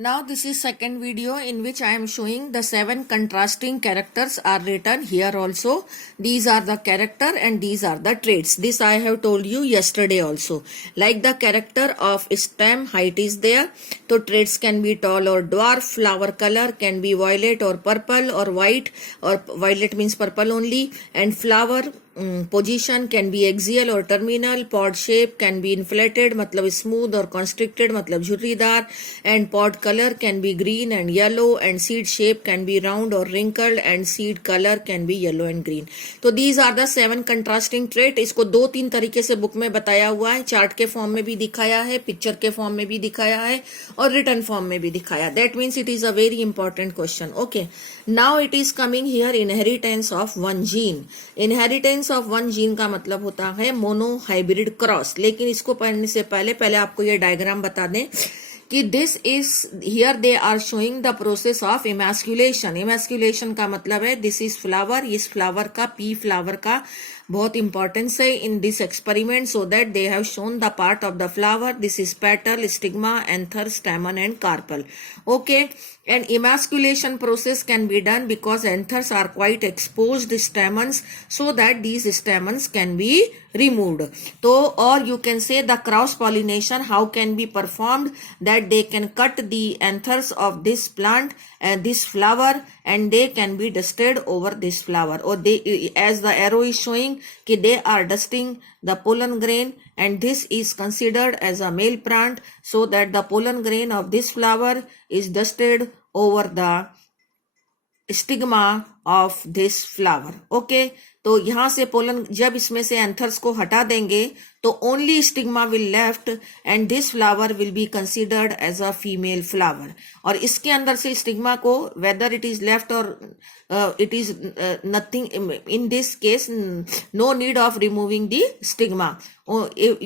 Now this is second video in which I am showing the 7 contrasting characters are written here also. These are the character and these are the traits. This I have told you yesterday also. Like the character of stem, height is there. So traits can be tall or dwarf. Flower color can be violet or purple or white, or violet means purple only. And flower position can be axial or terminal. Pod shape can be inflated मतलब smooth or constricted मतलब झुर्रीदार. And pod color can be green and yellow, and seed shape can be round or wrinkled, and seed color can be yellow and green. तो these are the 7 contrasting trait. इसको 2-3 तरीके से book में बताया हुआ है. चार्ट के form में भी दिखाया है, पिक्चर के फॉर्म में भी दिखाया है और रिटन फॉर्म में भी दिखाया. That means it is a very important question. Okay, now it is coming here inheritance of one gene. Inheritance of one gene का मतलब होता है मोनो हाइब्रिड क्रॉस. लेकिन इसको पढ़ने से पहले आपको ये डायग्राम बता दें कि this is here they are showing the process of emasculation. Emasculation का मतलब है दिस इज फ्लावर. इस फ्लावर का पी फ्लावर का बहुत इंपॉर्टेंस है in this experiment. So that they have shown the part of the flower. This is petal, stigma, anther, stamen and carpel. Okay, and emasculation process can be done because anthers are quite exposed stamens, so that these stamens can be removed. So, or you can say the cross pollination how can be performed, that they can cut the anthers of this plant and this flower, and they can be dusted over this flower, or they, as the arrow is showing, कि they are dusting the pollen grain, and this is considered as a male plant, so that the pollen grain of this flower is dusted over the stigma of this flower. Okay, तो यहाँ से pollen जब इसमें से anthers को हटा देंगे तो only stigma will left, and this flower will be considered as a female flower. और इसके अंदर से स्टिग्मा को वेदर इट इज लेफ्ट और it is nothing, in this case no need of removing the stigma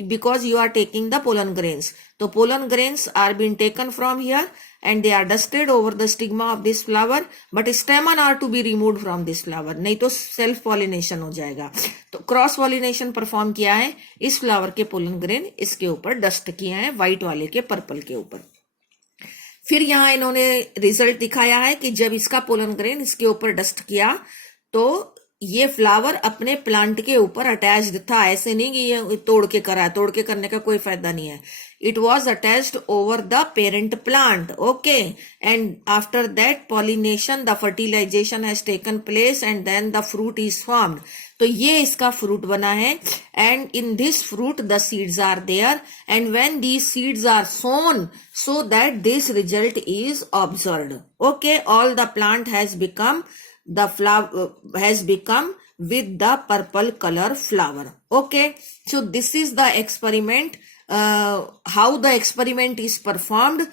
because you are taking the pollen grains. So pollen grains are being taken from here and they are dusted over the stigma of this flower, but stamen are to be removed from this flower, नहीं तो self pollination हो जाएगा. तो cross pollination perform किया है इस flower के pollen grain इसके ऊपर डस्ट किए हैं, व्हाइट वाले के पर्पल के ऊपर. फिर यहाँ इन्होंने रिजल्ट दिखाया है कि जब इसका पोलन ग्रेन इसके ऊपर डस्ट किया तो ये फ्लावर अपने प्लांट के ऊपर अटैच्ड था. ऐसे नहीं कि ये तोड़ के करा है, तोड़ के करने का कोई फायदा नहीं है. It was attached over the parent plant. Okay, and after that pollination the fertilization has taken place and then the fruit is formed. तो ये इसका फ्रूट बना है, and in this fruit the seeds are there, and when these seeds are sown so that this result is observed. Okay, all the plant has become, the flower has become with the purple color flower. Okay, so this is the experiment, how the experiment is performed,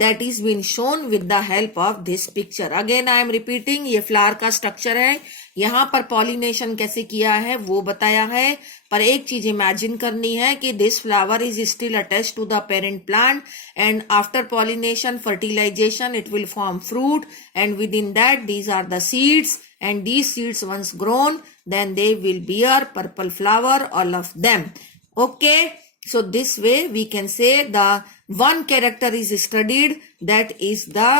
that is been shown with the help of this picture. Again I am repeating, ये flower का structure है. यहाँ पर pollination कैसे किया है वो बताया है, पर एक चीज इमेजिन करनी है कि this flower is still attached to the parent plant, and after pollination fertilization it will form fruit, and within that these are the seeds, and these seeds once grown then they will bear purple flower, all of them. Okay, so this way we can say the one character is studied, that is the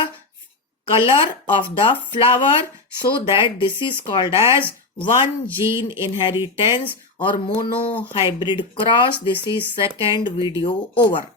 color of the flower, so that this is called as one gene inheritance or mono hybrid cross. This is second video over.